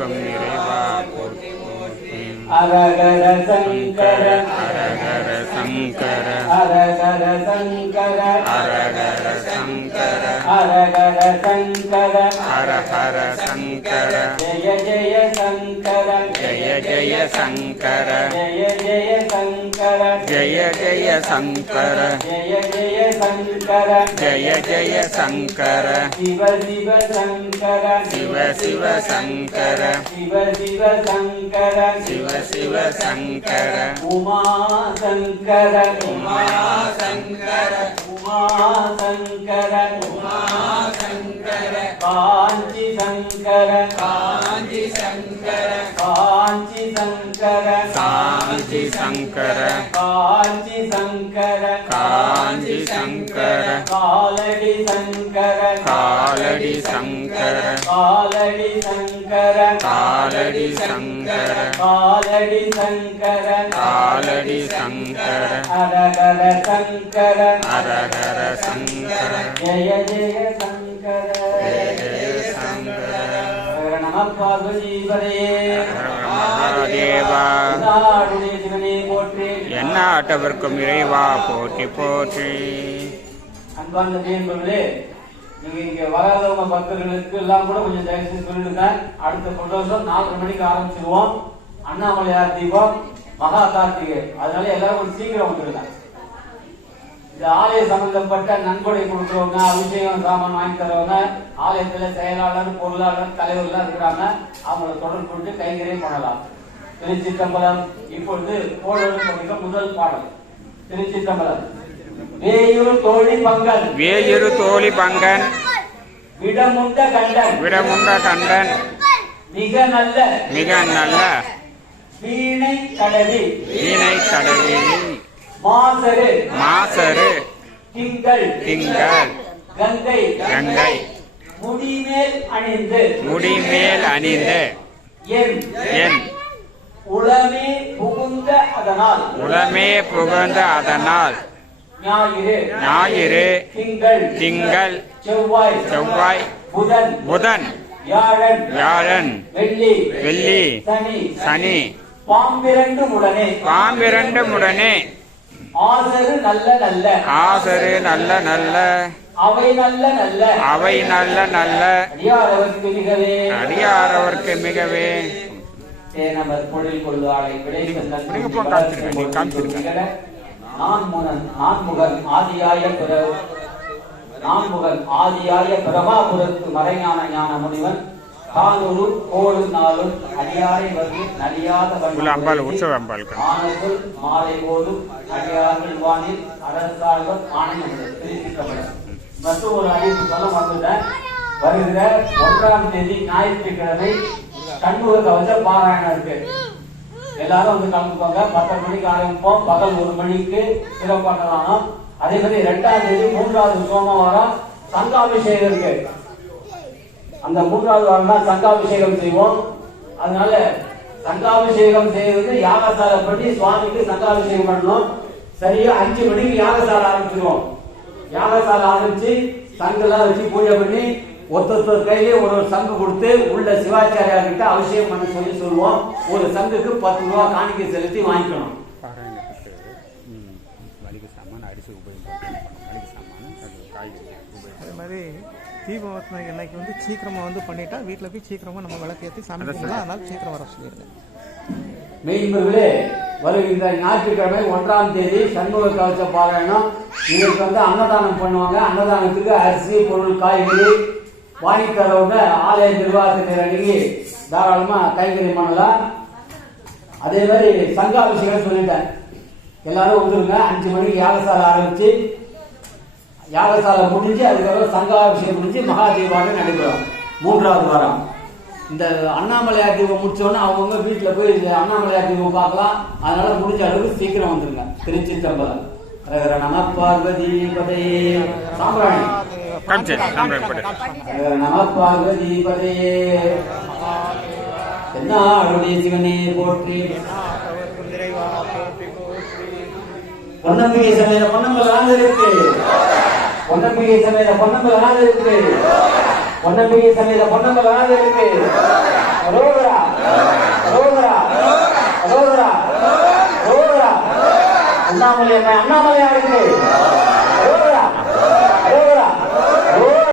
அட்டவர்க்கும் இறைவா போற்றி போற்றி. அரகர சங்கர அரகர சங்கர அரகர சங்கர அரகர சங்கர அரகர சங்கர ஹர ஹர சங்கர ஜெய ஜெய சங்கர ஜெய ஜெய சங்கர ஜெய ஜெய சங்கர ஜெய ஜெய சங்கர ஜெய ஜெய சங்கர ஜெய ஜெய சங்கர சிவ சிவ சங்கர சிவ சிவ சங்கர சிவ சிவ சங்கர சிவ சிவ சங்கர உமா சங்கர உமா சங்கர உமா சங்கர உமா சங்கர காஞ்சி சங்கர காஞ்சி சங்கர காஞ்சி சங்கர காஞ்சி சங்கர காஞ்சி சங்கர காஞ்சி சங்கர காலடி சங்கர காலடி சங்கர காலடி சங்கர காலடி சங்கர காலடி சங்கர காலடி சங்கர அரகர சங்கர அரகர சங்கர ஜெய ஜெய சங்கர ஜெய ஜெய சங்கர நம பார்வதீபதே மகாதேவா நாடுடைய சிவனே போற்றி. என்ன ஆட்டவர்க்கும் இறைவா போற்றி போற்றி. அன்பார்ந்த நேயர்களே, நீங்க இங்க வராதவங்க பக்தர்களுக்கு எல்லாம் கூட கொஞ்சம் தயவுசெய்து சொல்லிடுங்க. அடுத்த பிரதோஷம் 4:30 மணிக்கு ஆரம்பிச்சிருவோம். அண்ணாமலையார் தீபம், மகா கார்த்திகை. அதனால எல்லாரும் கொஞ்சம் சீக்கிரம் வந்துருங்க. இந்த ஆலய சம்பந்தப்பட்ட நன்கொடை கொடுக்கிறவங்க, அபிஷேகம் சாமான் வாங்கி தரவங்க, ஆலயத்துல செயலாளர், பொருளாளர், தலைவர்கள் இருக்கிறாங்க. அவங்களை தொடர்பு கொண்டு கைங்கரியம் பண்ணலாம். திருச்சிற்றம்பலம். இப்பொழுது போடுவது முதல் பாடல் திருச்சிற்றம்பலம். வேயுறு தோழி பங்கன் வேயுறு தோழி பங்கன் விடமுண்ட கண்டன் விடமுண்ட கண்டன் மிக நல்ல மிக நல்ல வீணை கடவி வீணை கடவி மாசரு மாசரு திங்கள் திங்கள் கங்கை கங்கை முடிமேல் அணிந்து முடிமேல் அணிந்து என் உளமே புகுந்த அதனால் உளமே புகழ்ந்த அதனால் ஞாயிறு ஞாயிறு திங்கள் செவ்வாய் புதன் வியாழன் வெள்ளி சனி பாம்பிரண்டும் உடனே ஆசரு நல்ல நல்ல ஆசரு நல்ல நல்ல அவை நல்ல நல்ல அவை நல்ல நல்ல அடியாரவர்க்கு மிகவே அடியாரவர்க்கு மிகவே தேனவர் பொழில் கொள்வாளை விடை நான்முகன் ஆதியாய பிரபாபுரத்து மறைஞான ஞான முனிவன் காலூரு கோடு நாளும் அடியாரை வந்து நடியாத ஆனதுள் மாலை போதும் அடியார்கள் வானில் அரசாழ்வர் ஆணையம் திருச்சிக்கப்படும். மற்றும் ஒரு அறிவிப்பு சொல்ல வந்துட்டேன். வருகிற 1ஆம் தேதி ஞாயிற்றுக்கிழமை கண்முக கவச பாராயணம் இருக்கு. எல்லாரும் வந்து கலந்துக்கோங்க. 10 மணிக்கு ஆரம்பிப்போம். பகல் 1 மணிக்கு சிறப்பாட்டலாம். அதே மாதிரி 2ஆம் தேதி 3வது சோமவாரம் சங்காபிஷேகம் இருக்கு. அந்த 3வது வாரம் தான் சங்காபிஷேகம் செய்வோம். அதனால சங்காபிஷேகம் செய்வது யாகசாலை பண்ணி சுவாமிக்கு சங்காபிஷேகம் பண்ணணும். சரியா 5 மணிக்கு யாகசாலை ஆரம்பிச்சிருவோம். யாகசாலை ஆரம்பிச்சு சங்கெல்லாம் வச்சு பூஜை பண்ணி ஒருத்தர் கையிலே ஒரு சங்கு கொடுத்து உள்ள சிவாச்சாரியார் கிட்ட அபிஷேகம் பண்ண சொல்லி சொல்லுவோம். ஒரு சங்குக்கு 10 ரூபா காணிக்கை செலுத்தி வாங்கிக்கணும். அதே மாதிரி தீபவத்ன எண்ணெய்க்கு வந்து சீக்கிரமாக வந்து பண்ணிட்டா வீட்டில் போய் சீக்கிரமாக நம்ம விளக்கேற்றி சாமி கும்பிடலாம். அதனால சீக்கிரம் வர சொல்லியிருக்கேன். மெய்மர்களே, வருகின்ற ஞாயிற்றுக்கிழமை 1ஆம் தேதி சண்முக கவச பாராயணம். இதற்கு வந்து அன்னதானம் பண்ணுவாங்க. அன்னதானத்துக்கு அரிசி, பொருள், காய்கறி வாங்கி தரவங்க ஆலய நிர்வாகத்தினர் அணுகி தாராளமா கைங்கறி பண்ணலாம். அதே மாதிரி சங்காபிஷேகம் சொல்லிட்டேன். எல்லாரும் வந்துருங்க. 5 மணிக்கு யாகசாலை ஆரம்பிச்சு யாகசாலை முடிஞ்சு அதுக்கப்புறம் சங்காபிஷேகம் முடிஞ்சு மகா தீபாவளி நடைபெறும் 3வது வாரம். இந்த அண்ணாமலையார் தீபம் முடிச்சோன்னா அவங்கவுங்க வீட்டில் போய் அண்ணாமலையார் தீபம் பார்க்கலாம். அதனால முடிஞ்ச அளவுக்கு சீக்கிரம் வந்துருங்க. திருச்சிற்றம்பலம். நம பார்வதி பதே சாம்பிராணி நம பார்வதி பதே என்னாடுடைய சிவனே போற்றி. பொன்னம்பிகை சமேத பொன்னம்பலம் இருக்கு. பொன்னம்பிகை சமேத பொன்னம்பலம் இருக்கு. பொன்னம்பிகை சமேத பொன்னம்பலம் இருக்கு. அண்ணாமலையாருக்கு